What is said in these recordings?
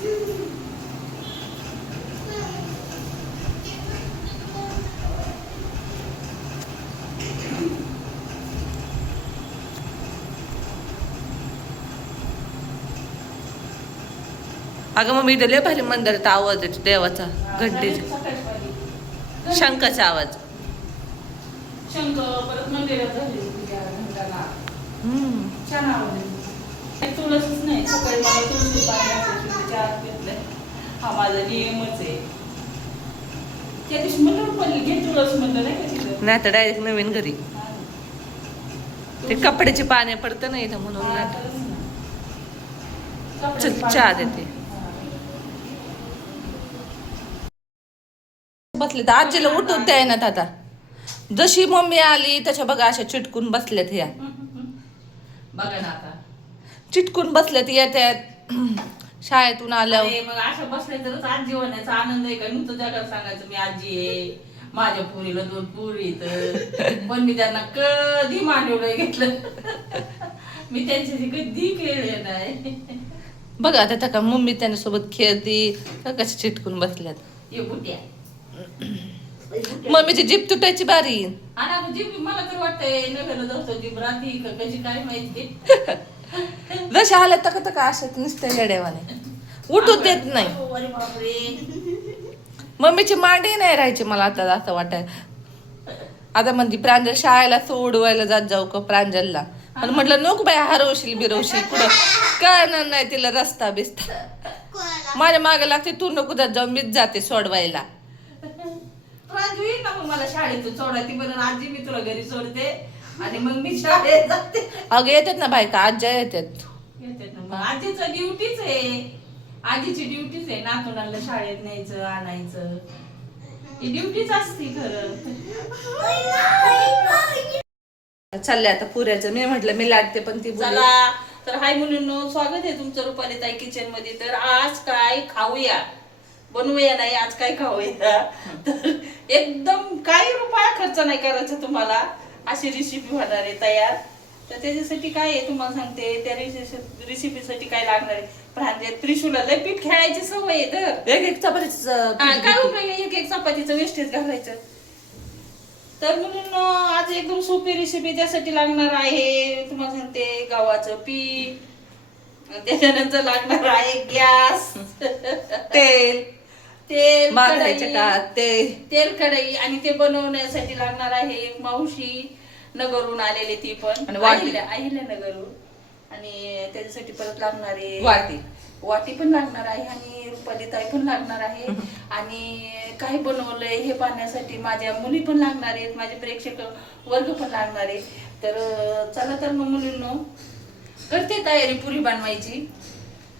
अगं मग मी इथे लय भारी मंदिरात आवाज येतो देवाचा, घंटेचा, शंखाचा आवाज. शंख परत मंदिरात झाले घंटाला. छान आवाज येतो. तुळसच नाही, सकाळी मला तुळशी पाणी असायची, आत घेतलंय. हा माझा नियमच आहे. त्या दिवशी म्हणलं पण घे तुळस म्हणलं नाही का तिथं. नाही तर डायरेक्ट नवीन घरी ते कपड्याची पाणी पडतं ना इथं म्हणून नाही. चल चहा देते. बसले तर आजीला उठून द्यायनात आता. जशी मम्मी आली त्याच्या बघा अशा चिटकून बसल्यात ह्या. बघा ना आता चिटकून बसल्यात येत्यात शाळेतून आल्यावर. मग अशा बसल्या तरच आजी होण्याचा आनंद आहे का? नुसतं जगाला सांगायचं मी आजी आहे, माझ्या पोरीला 2 पोरी आहेत, पण मी त्यांना कधी मांडवलं घेतलं. मी त्यांच्याशी कधी खेळले नाही. बघा आता का मम्मी त्यांच्यासोबत खेळती कशी चिटकून बसल्यात. ये बुट्या मम्मीची जीभ तुटायची बारी. आणि जीभ मला तर वाटतंय नव्यानं जातो जीभ राहती का कशी काय माहिती. जशा आल्या तका अशात नुसत्या येड्यावाने उठूच देत नाही. अरे बापरे. मम्मीची मांडी नाही राहायची मला आता असं वाटाय. आता म्हणती प्रांजल शाळेला सोडवायला जात जाऊ का प्रांजलला, पण म्हटलं नको बाय हरवशील बिरवशील कुठं कळणार नाही तिला रस्ता बिस्ता. माझ्या मागे लागते तू नको जात जाऊ, मीच जाते सोडवायला. प्रांजू येईल ना मग मला शाळेतून सोडायची बरं आजी, मी तुला घरी सोडते आणि मग मी शाळेत जाते. अगं येतात ना बायका, आज्या येतात. येतात ना मग आजीचं ड्युटीच आहे. आजीची ड्युटीच आहे नातूंना शाळेत न्यायचं आणायचं. ही ड्युटीच असते खरं. चालले आता पुऱ्याचं. मी म्हटलं मी लाटते पण ती बोलली. चला तर हाय मुलींनो, स्वागत आहे तुमचं रुपाली ताई किचन मध्ये. तर आज काय खाऊया, बनवूया नाही, आज काय खाऊया. तर एकदम काही रुपया खर्च नाही करायचं तुम्हाला, अशी रेसिपी होणार आहे तयार. तर त्याच्यासाठी काय आहे तुम्हाला सांगते. त्या रेसिपीसाठी काय लागणार आहे. प्रांजल त्रिशूला लय पीठ खेळायची सवय आहे. तर एक चपातीचं काय उपयोग, एक चपातीचं वेस्टेज घालायचं. तर म्हणून आज एकदम सोपी रेसिपी त्यासाठी लागणार आहे. तुम्हाला सांगते गव्हाचं पीठ, त्याच्यानंतर लागणार आहे गॅस, तेल तेल कढई, आणि ते बनवण्यासाठी लागणार आहे एक मावशी नगरहून आलेले, ती पण आईला नगरहून. आणि त्याच्यासाठी परत लागणार आहे वाटी पण लागणार आहे, आणि रुपाली ताई पण लागणार आहे. आणि काय बनवलंय हे पाहण्यासाठी माझ्या मुली पण लागणार आहेत, माझे प्रेक्षक वर्ग पण लागणार आहे. तर चला तर मग मुलींनो करते तयारी पुरी बनवायची.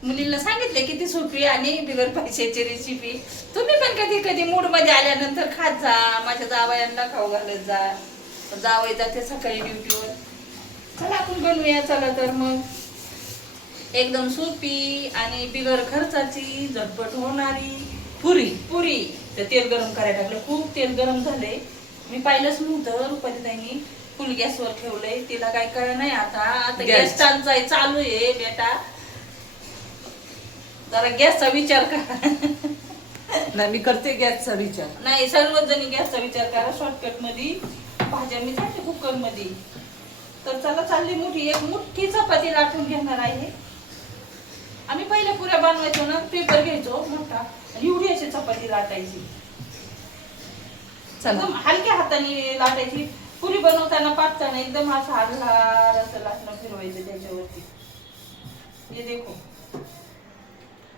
मुलींना सांगितले किती सोपी आणि बिगर पैशाची रेसिपी. तुम्ही पण कधी कधी मूड मध्ये आल्यानंतर खात जा, माझ्या जावयांना खाऊ घालत जा. जावई जाते सकाळी ड्युटीवर. चला आपण बनवूया. चला तर मग एकदम सोपी आणि बिगर खर्चाची झटपट होणारी पुरी. तर तेल गरम करायला टाकलं, खूप तेल गरम झालंय. मी पाहिलंच नव्हतं. रुपाली ताईंनी फुल गॅसवर ठेवलंय, तिला काय कळ नाही. आता गॅस चालू आहे बेटा, जरा गॅसचा विचार करा. नाही मी करते गॅसचा विचार. नाही सर्वच जणी गॅसचा विचार करा. शॉर्टकट मध्ये भाज्या मी टाकते कुकर मध्ये. तर चला चालली एक मोठी चपाती लाटून घेणार आहे. आम्ही पहिल्या पुऱ्या बनवायचो ना, पेपर घ्यायचो मोठा आणि एवढी अशी चपाती लाटायची. एकदम हलक्या हाताने लाटायची. पुरी बनवताना पाचताना एकदम असं हलणार असं लाटणं फिरवायचं त्याच्यावरती. हे देखो,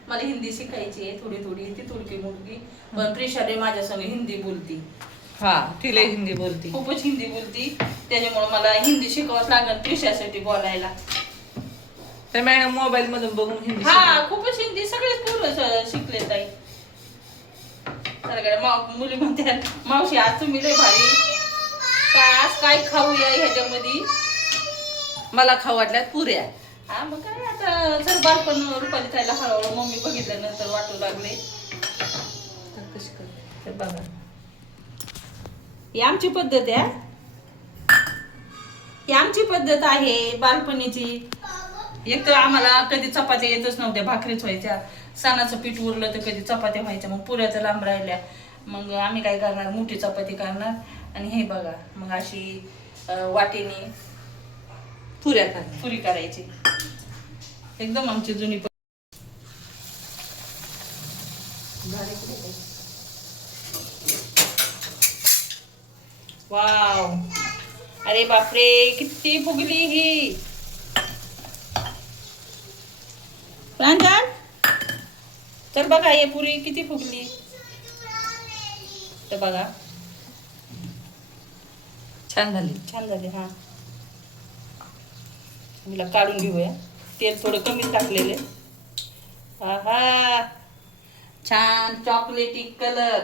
मला हिंदी शिकायची आहे थोडी ती तुडकी मुडकी, पण प्रिशाने माझ्या संग हिंदी बोलती. हा तिला हिंदी बोलती, खूपच हिंदी बोलती. त्याच्यामुळे मला हिंदी शिकवावंच लागेल प्रिशासाठी बोलायला. तर मॅडम मोबाईल मधून बघून हिंदी खूपच हिंदी सगळेच पूर्ण शिकले ताई. मुली म्हणतात मावशी आज तुम्ही लय भारी, आज काय खाऊया ह्याच्यामध्ये. मला खाऊ वाटल्यात पुऱ्या. हा मग काय आता जर बालपण रुपाली ताईला हळूहळू मम्मी बघितल्यानंतर वाटू लागले. बघा ही आमची पद्धत आहे, ही आमची पद्धत आहे बालपणीची. एक तर आम्हाला कधी चपात्या येतच नव्हत्या, भाकरीच व्हायच्या. सणाचं पीठ उरलं तर कधी चपात्या व्हायच्या, मग पुऱ्या तर लांब राहिल्या. मग आम्ही काय करणार, मोठी चपाती करणार. आणि हे बघा मग अशी वाटीने पुऱ्या खाल्ल्या. पुरी करायची. एकदम आमची जुनी वाव, अरे बापरे किती फुगली ही. प्रांजल तर बघा हे पुरी किती फुगली. तर बघा छान झाली. छान झाली. हा मला काढून घेऊया. तेल थोडं कमी टाकलेले. हा छान चॉकलेटी कलर.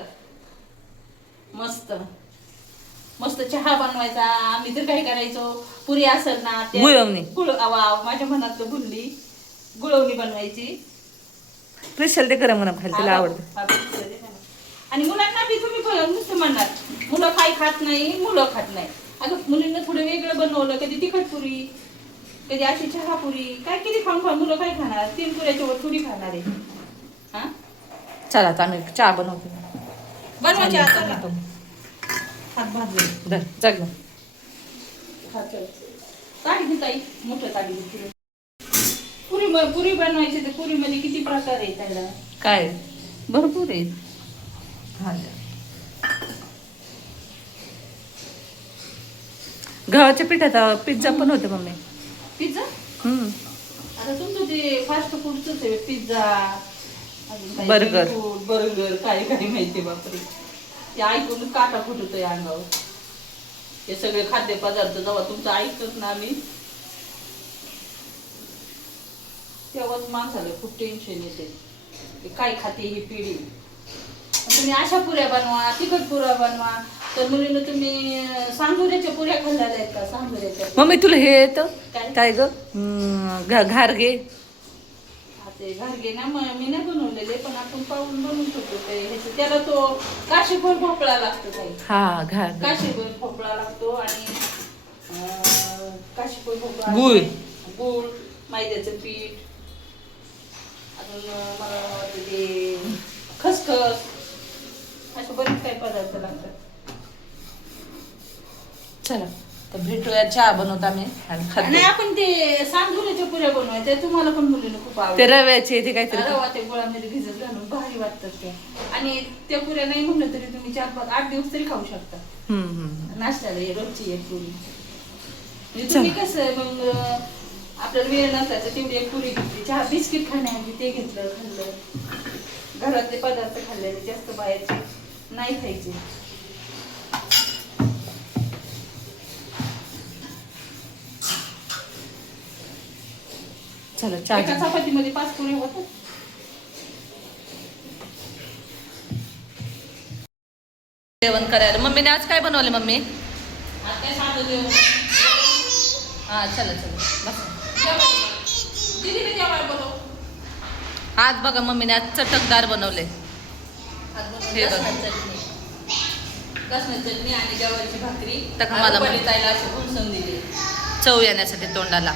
मस्त मस्त चहा बनवायचा. आम्ही तर काय करायचो, पुरी असेल ना गुळवणी. वाव, माझ्या मनातलं भुलली. गुळवणी बनवायची. स्पेशल ते गरम गरम खायला तिला आवडतं. आणि मुलांना बी तुम्ही नुसतं म्हणणार मुलं काय खात नाही, मुलं खात नाही. अगं मुलींना थोडं वेगळं बनवलं, कधी तिखट पुरी, कधी अशी चहा पुरी. काय किती खाऊन खाऊन मुलं काय खाणार? 3 पुऱ्याच्या वर थोडी खाणार आहे. हा चला आता आम्ही चहा बनवतो. बनवायची आता. हात भाजले जगलं. ताट घे ताई, मोठं ताट घे. पुरी बनवायची तर पुरीमध्ये किती प्रकार आहे त्याला. काय भरपूर आहे. गव्हाच्या पिठाचा पिझ्झा पण होते मम्मी. पिझ्झा आता तुमचं ते फास्ट फूडच आहे. Pizza, burger. बर्गर काय काय माहिती. बापरे, ते ऐकून काटा फुटतोय अंगावर. हे सगळे खाद्यपदार्थ जेव्हा तुमचं ऐकत ना आम्ही, तेव्हाच माणसाला खूप टेन्शन येते. काय खाते ही पिढी. तुम्ही अशा पुऱ्या बनवा, तिखट पुऱ्या बनवा. तर मुलीनं तुम्ही सांजुऱ्याच्या पुऱ्या खाल्लेल्या आहेत का? सांजुऱ्याच्या मम्मी तुला हे येतं काय? काय ग? घारगे. ते घारगे ना मी नाही बनवलेले, पण आपण पाहून बनवू शकतो. ह्याचं त्याला तो काशीफळ भोपळा लागतो काही. हा घार. काशीफळ भोपळा लागतो आणि काशीफळ भोपळा, गूळ. गूळ, मैद्याचं पीठ, अजून मला वाटतं ते खसखस, असे बरेच काही पदार्थ लागतात. चला तर भेटूया. चहा बनवता मी आणि नाही खाते. आपण ते सांजुऱ्याच्या पुऱ्या बनवायच्या, तुम्हाला पण मुलीला खूप ते आवडते. रव्याचे ते काहीतरी. रवा ते गुळामध्ये भिजत घालून भारी वाटतात ते. आणि त्या पुऱ्या नाही म्हणलं तरी तुम्ही 4-5-8 दिवस तरी खाऊ शकता. नाश्त्याला रोजची एक पुरी. म्हणजे तुम्ही कसं मग आपल्याला वेळ नसला तर तेवढी एक पुरी घेतली. चहा बिस्किट खाण्याआधी ते घेतलं, खाल्लं. घरातले पदार्थ खाल्लेले जास्त बाहेरचे नाही खायचे. चला चहा. एका चपातीमध्ये 5 पुऱ्या होतात. जेवण करायला मम्मीने आज काय बनवले मम्मी? आज काय साधं जेवण. हा चला चला. दीदीने जेवायला बोलव. आज बघा मम्मीने आज चटकदार बनवले. हे बघ. लसणाची चटणी आणि ज्वारीची भाकरी. तर मला ताईला अशी भुणसून दिली. चव येण्यासाठी तोंडाला.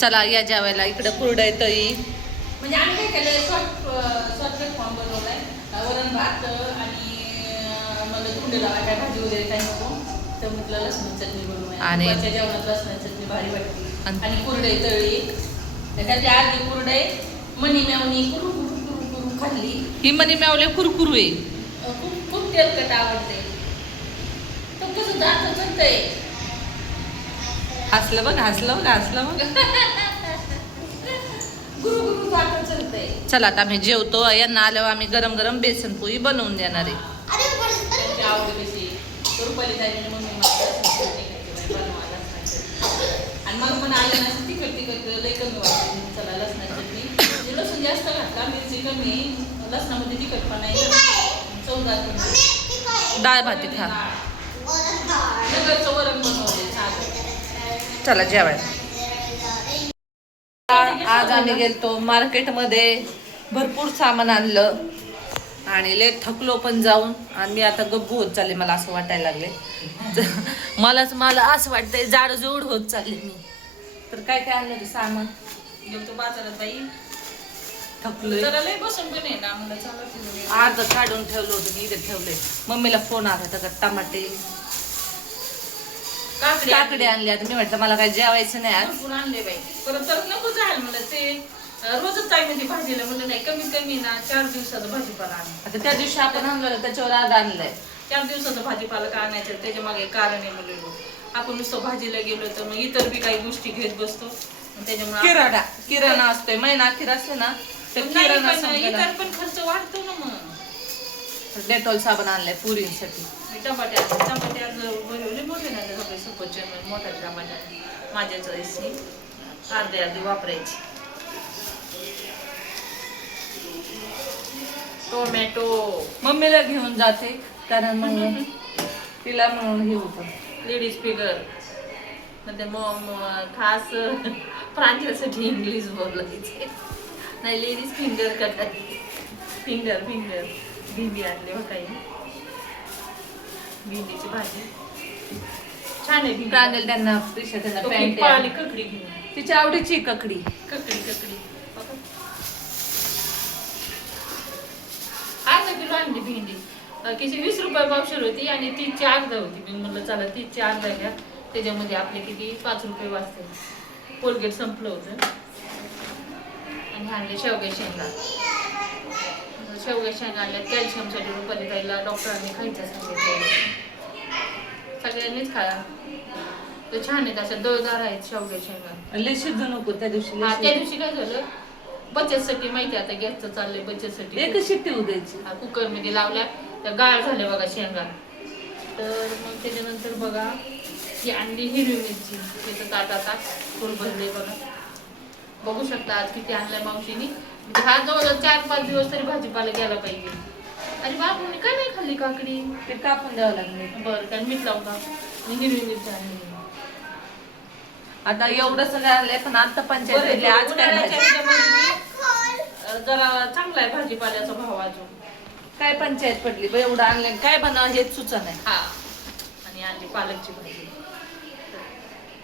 चला या जेवायला. इकडे कुरडई तळी. म्हणजे आम्ही काय केलं, शॉर्टकट फॉर्म बनवलाय. वरण भात आणि मला धुंडे लावाय काय भाजी वगैरे काही नको, तर म्हटलं लसणाची चटणी बनवूया. आणि दुपारच्या जेवणात लसणाची चटणी भारी वाटते. आणि आणि कुरडई तळली. त्याच्यात आधी कुरडई मनी मेवणी कुरू कुरू कुरू कुरू खाल्ली. ही मनी मिळवले कुरकुरू आहे. खूप खूप तेलकट आवडते. तो कसं दात चलतंय. हसलं बघ, हसलं बघ, हसलं बघ. गुरु गुरु दात चलतंय. चला आता आम्ही जेवतो. यांना आल्यावर आम्ही गरम गरम बेसन पोळी बनवून देणार आहे. त्यांची आवड कशी रुपाली ताईने मम्मी मला लसणाची चटणी खायची बाई, बनवा लसणाची चटणी. आणि मग पण आलं ना तिखट तिखट लय कमी वाटते. चला लसणाची चटणी. म्हणजे लसूण जास्त घातला, मिरची कमी, लसणामध्ये तिखटपणा आहे, चवदार पण आहे. डाळ भाती खा. नगरचं वरण बनवले साधं. चला जेवायला. आज आम्ही गेलतो मार्केटमध्ये. भरपूर सामान आणलं आणि लय थकलो पण जाऊन. आणि मी आता गप्पू होत चालले. मला असं वाटायला लागले. मला असं वाटतंय जाड जोड होत चालले मी. तर काय काय आणलं होतं सामान? गेलतो बाजारात बाई, थकलोय. जरा लय बसून पण आहे ना, मला चालत अर्ध काढून ठेवलं होतं मी, इथे ठेवलंय. मम्मीला फोन आला होता का टमाटे काकडे आणले. आता मी म्हटलं मला काय जेवायचं नाही आज. भरपूर आणले बाई, परत परत नको जायला मला ते रोजच काय म्हणते भाजीला, म्हणलं नाही कमीत कमी ना 4 दिवसाचा भाजीपाला आण. आता त्या दिवशी आपण आणलं त्याच्यावर आज आणलंय. 4 दिवसाचा भाजीपाला का आणायचं, त्याच्या मागे कारण आहे मुलं. आपण नुसतं भाजीला गेलो तर मग इतर बी काही गोष्टी घेत बसतो, त्याच्यामुळे किराणा असतोय महिना अखेर असते ना, तर किराणा इतर पण खर्च वाढतो ना. मग डेटॉल साबण आणलाय पुरींसाठी. टमाटे आज भरवले मोठे नाही सगळे सफरचंद मोठ्या टमाटे माझ्याच अर्धे वापरायचे. टोमॅटो मम्मीला घेऊन जाते कारण मग तिला म्हणून हे होतं लेडीज फिगर नंतर खास प्रांजलसाठी इंग्लिश बोलायचे नाही, लेडीज फिंगर करायची. फिंगर भेंडी आणली हो काही, भेंडीची भाजी छान आहे. प्रांजल त्यांना पॅन्ट आली ककडी घेऊन, तिच्या आवडीची ककडी. अर्धा किलो आणली भेंडी, किती 20 रुपये पावशेर होती आणि 30ची अर्धा होती. मी म्हणलं चला 30ची अर्धा घ्या, त्याच्यामध्ये आपले किती 5 रुपये वाचते. कोलगेट संपलं होतं आणि आणले शेवगा शेंगा आणल्या. कॅल्शियमसाठी रुपाली ताईला डॉक्टरांनी खायचं सांगितलं, सगळ्यांनीच खाया. तर छान आहेत, अशा दळदार आहेत शेवगा शेंगा. लय शिजू नको त्या दिवशी. त्या दिवशी काय झालं, बचतसाठी माहिती आता गॅसचं चाललंय, बचतसाठी एकच शिट्टी होऊ द्यायची. कुकर मध्ये लावल्या त्या गाळ झाल्या बघा शेंगा. तर मग त्याच्यानंतर बघा ही आणली हिरवी मिरची, त्याचं ताट फुल भरले बघा. बघू शकता आज किती आणलाय मावशीनी. म्हणजे हा जवळजवळ 4-5 दिवस तरी भाजीपाला गेला पाहिजे. आणि बापूंनी काय नाही खाल्ली काकडी, ते कापून द्यावं लागले. बरं काय मीठ लावून आणि हिरवी मिरची आणली. आता एवढं सगळं आणलंय, पण आता पंचायत आज जरा चांगला आहे भाजीपाल्याचा भाव अजून. काय पंचायत पडली बा, एवढं आणलंय काय बनवा हेच सुचन आहे. हा, आणि आणली पालकची भाजी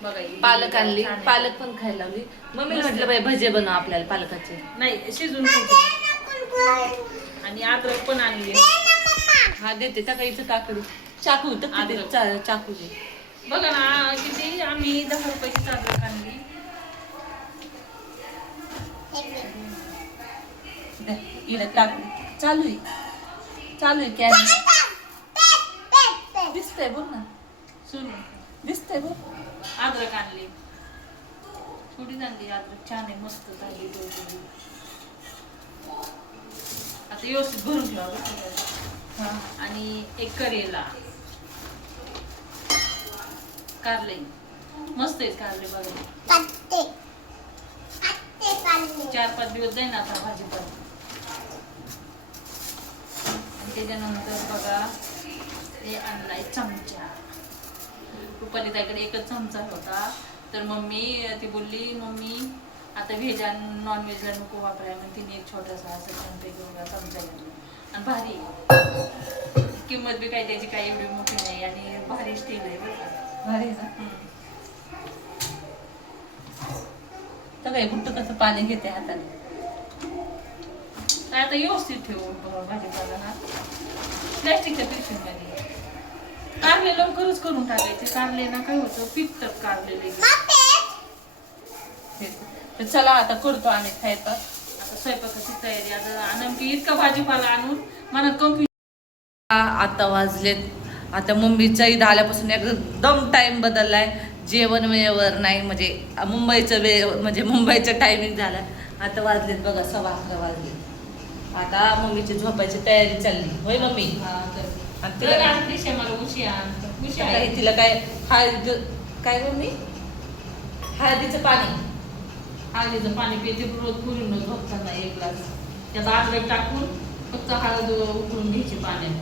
बघा. पालक आणली, पालक पण खायला लावली. मम्मी म्हटलं बाई भजे बनव आपल्याला पालकाचे. नाही शिजून आणि अद्रक पण आणली. हा देते त्या काहीच काकडी चाकू चाकू दे बघा ना किती. आम्ही 10 रुपयाची अद्रक आणली. चालू आहे कॅन दिसतंय बोल ना, सुरू दिसतंय बोल. अद्रक आणली, थोडी आणली अद्रक, छान आहे मस्त झाली. आता व्यवस्थित भरून ठेवा बघा. आणि एक करेला, कारले मस्त आहेत कारले बघा. 4-5 दिवस जाईन आता भाजीपाला. आणि त्याच्यानंतर बघा हे आणलाय चमचा. रुपाली ताईकडे एकच चमचा होता, तर मम्मी ती बोलली मम्मी आता व्हेज आणि नॉन व्हेजला नको वापरायला, मग तिने एक छोटासा असं चमचा घेतला. आणि भारी किंमत बी काय त्याची काही एवढी मोठी नाही आणि भारी स्टील आहे बरं का. भारी ना. तर काय गुट्ट कसं पाणी घेते हाताने. आता व्यवस्थित ठेवून भाजीपाला ना प्लॅस्टिकच्या पिशवीमध्ये. कारले लवकरच करून टाकायचे, कारले ना काय होतं पिकतात कारले लगेच. तर चला आता करतो आणि खायचं. आता स्वयंपाकाची तयारी. आता नेमकी इतका भाजीपाला आणून मला कन्फ्युजन. आता वाजलेत, आता मुंबईच्या इथं आल्यापासून एकदम टाइम बदललाय. जेवण वेळेवर नाही, म्हणजे मुंबईचं टायमिंग झालं. आता वाजलेत बघा 11:15 वाजले. आता मम्मीची झोपायची तयारी चालली. होय मम्मी. तिला काय हळद काय मम्मी हळदीचं पाणी पिते रोज पुरून झोपताना 1 ग्लास. त्यात अद्रक टाकून फक्त हळद उकळून घ्यायची पाण्यात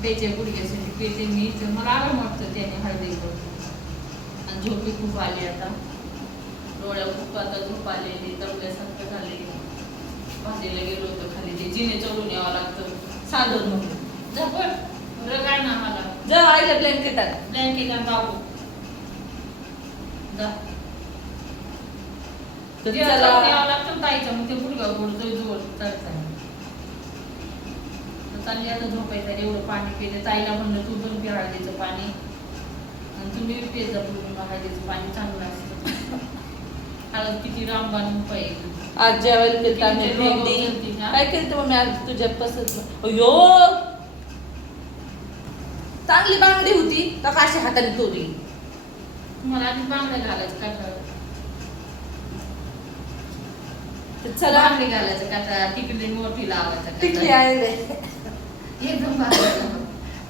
प्यायच्या गुडघ्यासाठी पिते मी. तर मला आराम वाटतं त्याने हळदीवर. आणि झोपी खूप आली आता, डोळ्या खूप आता झोप आलेली, दमल्यासारखं झाले. भाजीला गेलो होतो खाली, ते जिने चढून यावं लागतं साधन म्हणून. झपट काय ना मला जा आईला ब्लँकेट बाबू जा. तर जेवायला चला यावं लागतं ताईचं मग ते गुडघा गोड जवळ चालतं. चालली आता झोपायचं एवढं पाणी पिले. ताईला म्हणलं तू पण पी हळदीचं पाणी आणि तुम्ही पित जा हळदीचं पाणी चांगलं असतं. हळद किती रामबाण उपाय आहे. आज जेवायला केलं आम्ही किती रोगं भेंडी. होती ना? काय केलं मग मी आज तुझ्या पसंत अयो चांगली बांगडी होती का काशी हाताने तोडली. मला आधी बांगड्या घालायचं काटा. चला बांगडी घालायचं काटा. टिकली मोठी लावायचं टिकली काटा. आहे एकदम भारी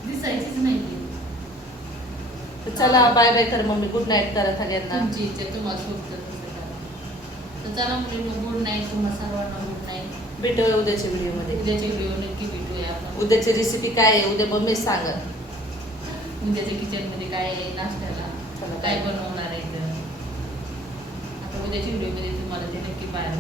दिसायचीच नाही ती. चला बाय बाय कर मम्मी. गुड नाईट करा सगळ्यांना. तुमची इच्छा तुम्हाला सोबत तर चला मुलींना गुड नाईट. तुम्हाला सर्वांना गुड नाईट. भेटूया उद्याच्या व्हिडिओ मध्ये. उद्याच्या व्हिडिओ नक्की भेटूया आपण. उद्याची रेसिपी काय आहे उद्या मम्मी सांगा. उद्याच्या किचन मध्ये काय आहे नाश्त्याला काय बनवणार आहे तर आता उद्याच्या व्हिडिओ मध्ये तुम्हाला ते नक्की पाहायला